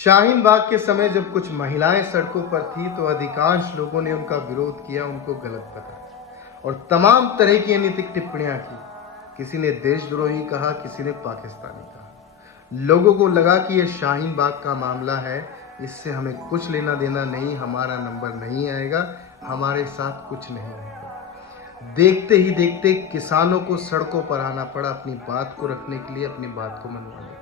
शाहीन बाग के समय जब कुछ महिलाएं सड़कों पर थी तो अधिकांश लोगों ने उनका विरोध किया, उनको गलत बताया और तमाम तरह की अनैतिक टिप्पणियां की। किसी ने देशद्रोही कहा, किसी ने पाकिस्तानी कहा। लोगों को लगा कि यह शाहीन बाग का मामला है, इससे हमें कुछ लेना देना नहीं, हमारा नंबर नहीं आएगा, हमारे साथ कुछ नहीं होगा। देखते ही देखते किसानों को सड़कों पर आना पड़ा अपनी बात को रखने के लिए, अपनी बात को मनवाने के लिए।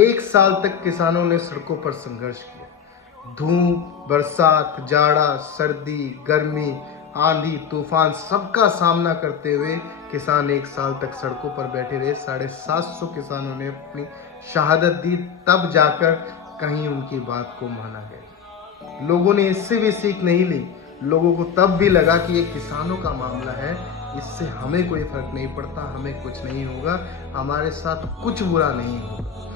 1 साल तक किसानों ने सड़कों पर संघर्ष किया। धूप, बरसात, जाड़ा, सर्दी, गर्मी, आंधी, तूफान सबका सामना करते हुए किसान 1 साल तक सड़कों पर बैठे रहे। 750 किसानों ने अपनी शहादत दी, तब जाकर कहीं उनकी बात को माना गया। लोगों ने इससे भी सीख नहीं ली। लोगों को तब भी लगा कि ये किसानों का मामला है, इससे हमें कोई फर्क नहीं पड़ता, हमें कुछ नहीं होगा, हमारे साथ कुछ बुरा नहीं होगा।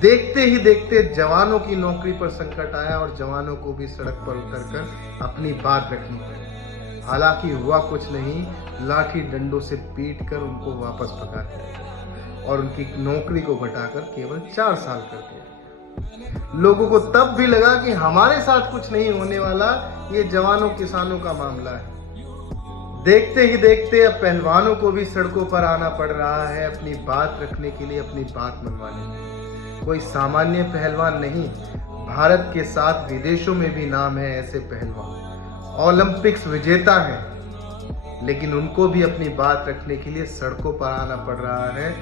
देखते ही देखते जवानों की नौकरी पर संकट आया और जवानों को भी सड़क पर उतरकर अपनी बात रखनी पड़ी। हालांकि हुआ कुछ नहीं, लाठी डंडों से पीटकर उनको वापस भगा दिया और उनकी नौकरी को घटाकर केवल 4 साल कर दिया। लोगों को तब भी लगा कि हमारे साथ कुछ नहीं होने वाला, ये जवानों किसानों का मामला है। देखते ही देखते अब पहलवानों को भी सड़कों पर आना पड़ रहा है अपनी बात रखने के लिए, अपनी बात मनवाने के लिए। कोई सामान्य पहलवान नहीं, भारत के साथ विदेशों में भी नाम है ऐसे पहलवान, ओलंपिक्स विजेता हैं, लेकिन उनको भी अपनी बात रखने के लिए सड़कों पर आना पड़ रहा है।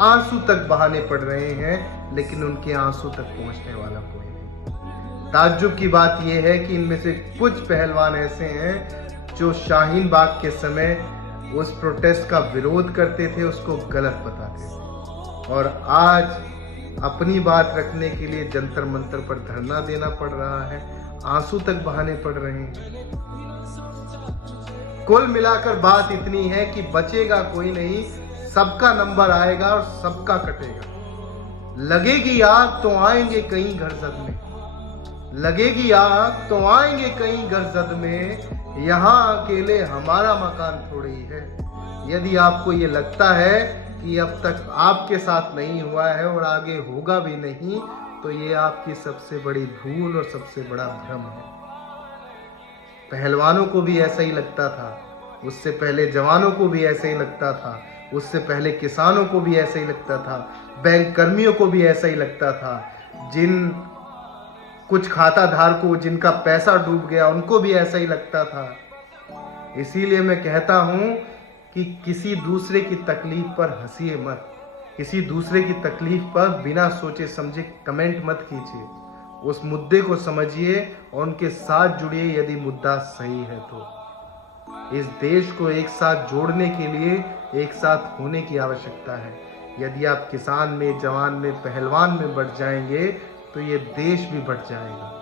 आंसू तक बहाने पड़ रहे हैं, लेकिन उनके आंसू तक पहुंचने वाला कोई नहीं। ताज्जुब की बात यह है कि इनमें से कुछ पहलवान ऐसे हैं जो शाहीन बाग के समय उस प्रोटेस्ट का विरोध करते थे, उसको गलत बताते थे, और आज अपनी बात रखने के लिए जंतर मंतर पर धरना देना पड़ रहा है, आंसू तक बहाने पड़ रहे हैं। कुल मिलाकर बात इतनी है कि बचेगा कोई नहीं, सबका नंबर आएगा और सबका कटेगा। लगेगी आग तो आएंगे कई घर जद में, लगेगी आग तो आएंगे कई घर जद में, यहाँ अकेले हमारा मकान थोड़ी है। यदि आपको ये लगता है कि अब तक आपके साथ नहीं हुआ है और आगे होगा भी नहीं, तो ये आपकी सबसे बड़ी भूल और सबसे बड़ा भ्रम है। पहलवानों को भी ऐसा ही लगता था, उससे पहले जवानों को भी ऐसा ही लगता था, उससे पहले किसानों को भी ऐसा ही लगता था, बैंक कर्मियों को भी ऐसा ही लगता था, जिन कुछ खाता धारकों जिनका पैसा डूब गया उनको भी ऐसा ही लगता था। इसीलिए मैं कहता हूं कि किसी दूसरे की तकलीफ पर हंसिए मत, किसी दूसरे की तकलीफ पर बिना सोचे समझे कमेंट मत कीजिए। उस मुद्दे को समझिए और उनके साथ जुड़िए यदि मुद्दा सही है तो। इस देश को एक साथ जोड़ने के लिए एक साथ होने की आवश्यकता है। यदि आप किसान में, जवान में, पहलवान में बढ़ जाएंगे तो ये देश भी बढ़ जाएगा।